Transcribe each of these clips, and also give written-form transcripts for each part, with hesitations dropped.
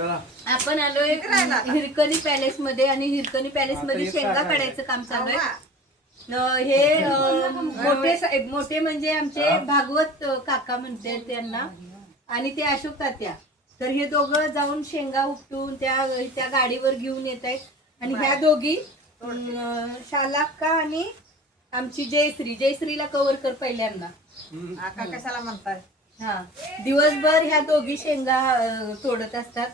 आपण आलोय हिरकणी पॅलेस मध्ये आणि हिरकणी पॅलेस मध्ये शेंगा काढायचं काम चालू आहे। हे मोठे म्हणजे आमचे भागवत काका म्हणते त्यांना आणि ते अशोक तात्या। तर हे दोघं जाऊन शेंगा उपटून त्या गाडीवर घेऊन येत आहेत आणि ह्या दोघी शालाक्का आणि आमची जयश्रीला कव्हर कर पहिल्यांदा कशाला म्हणतात। हा दिवसभर ह्या दोघी शेंगा तोडत असतात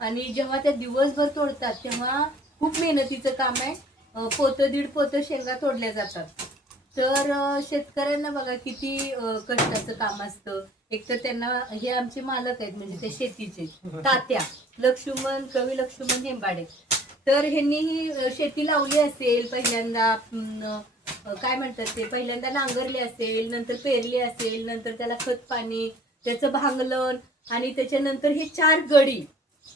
आणि जेव्हा त्या दिवसभर तोडतात तेव्हा खूप मेहनतीचं काम आहे। पोतं 1.5 पोतं शेंगा तोडल्या जातात। तर शेतकऱ्यांना बघा किती कष्टाचं काम असतं। एक तर त्यांना हे आमचे मालक आहेत म्हणजे ते शेतीचे तात्या कवी लक्ष्मण हेंबाडे। तर ह्यांनी ही शेती लावली असेल पहिल्यांदा काय म्हणतात ते पहिल्यांदा नांगरली असेल, नंतर पेरली असेल, नंतर त्याला खत पाणी त्याचं भांगलन आणि त्याच्यानंतर हे 4 गडी।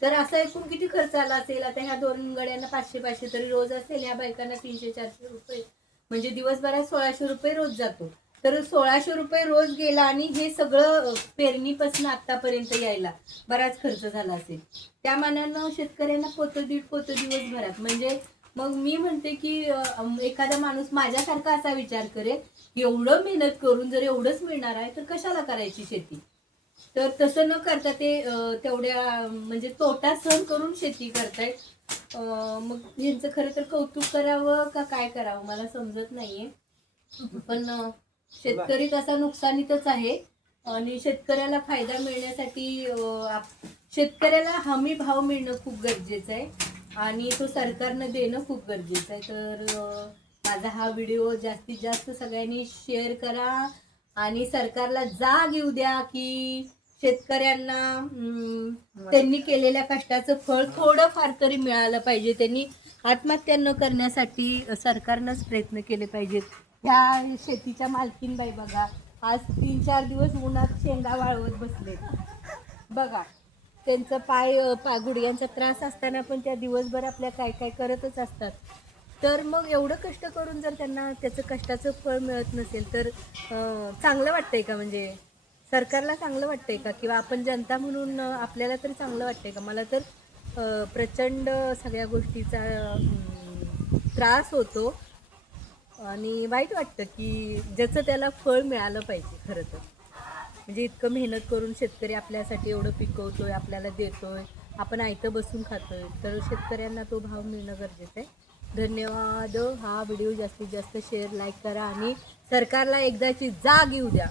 तर असा एकूण किती खर्च आला असेल। आता ह्या 2 गड्यांना 500 तरी रोज असेल, ह्या बायकांना 300-400 रुपये म्हणजे दिवसभरात 1600 रुपये रोज जातो। तर 1600 रुपये रोज गेला आणि हे सगळं पेरणीपासून आतापर्यंत यायला बराच खर्च झाला असेल। त्या मानानं शेतकऱ्यांना पोतं 1.5 पोतं दिवसभरात म्हणजे मग मी म्हणते की एखादा माणूस माझ्यासारखा असा विचार करेल एवढं मेहनत करून जर एवढंच मिळणार आहे तर कशाला करायची शेती। तर तसं न करता ते तेवढ्या म्हणजे तोटा सहन करून शेती करतायत। मग यांचं खरं तर कौतुक करावं का काय करावं मला समजत नाहीये। पण शेतकरी तसा नुकसानीतच आहे आणि शेतकऱ्याला फायदा मिळण्यासाठी शेतकऱ्याला हमी भाव मिळणं खूप गरजेचं आहे आणि तो सरकारनं देणं खूप गरजेचं आहे। तर माझा हा व्हिडिओ जास्तीत जास्त सगळ्यांनी शेअर करा आणि सरकारला जाग येऊ द्या की शेतकऱ्यांना त्यांनी केलेल्या कष्टाचं फळ थोडं फार तरी मिळालं पाहिजे। त्यांनी आत्महत्या न करण्यासाठी सरकारनंच प्रयत्न केले पाहिजेत। ह्या शेतीच्या मालकीनबाई बघा आज 3-4 दिवस उन्हात शेंगा वाळवत बसले बघा। त्यांचं गुडघ्यांचा त्रास असताना पण त्या दिवसभर आपल्या काय करतच असतात। तर मग एवढं कष्ट करून जर त्यांना त्याचं कष्टाचं फळ मिळत नसेल तर चांगलं वाटतंय का म्हणजे सरकारला चांगलं वाटतंय का किंवा आपण जनता म्हणून आपल्याला तरी चांगलं वाटतंय का। मला तर प्रचंड सगळ्या गोष्टीचा त्रास होतो आणि वाईट वाटतं की ज्याचं त्याला फळ मिळालं पाहिजे। खरं तर म्हणजे इतकं मेहनत करून शेतकरी आपल्यासाठी एवढं पिकवतोय आपल्याला देतोय आपण आयतं बसून खातोय तर शेतकऱ्यांना तो भाव मिळणं गरजेचं आहे। धन्यवाद। हा व्हिडिओ जास्तीत जास्त शेअर लाईक करा आणि सरकारला एकदाची जाग येऊ द्या।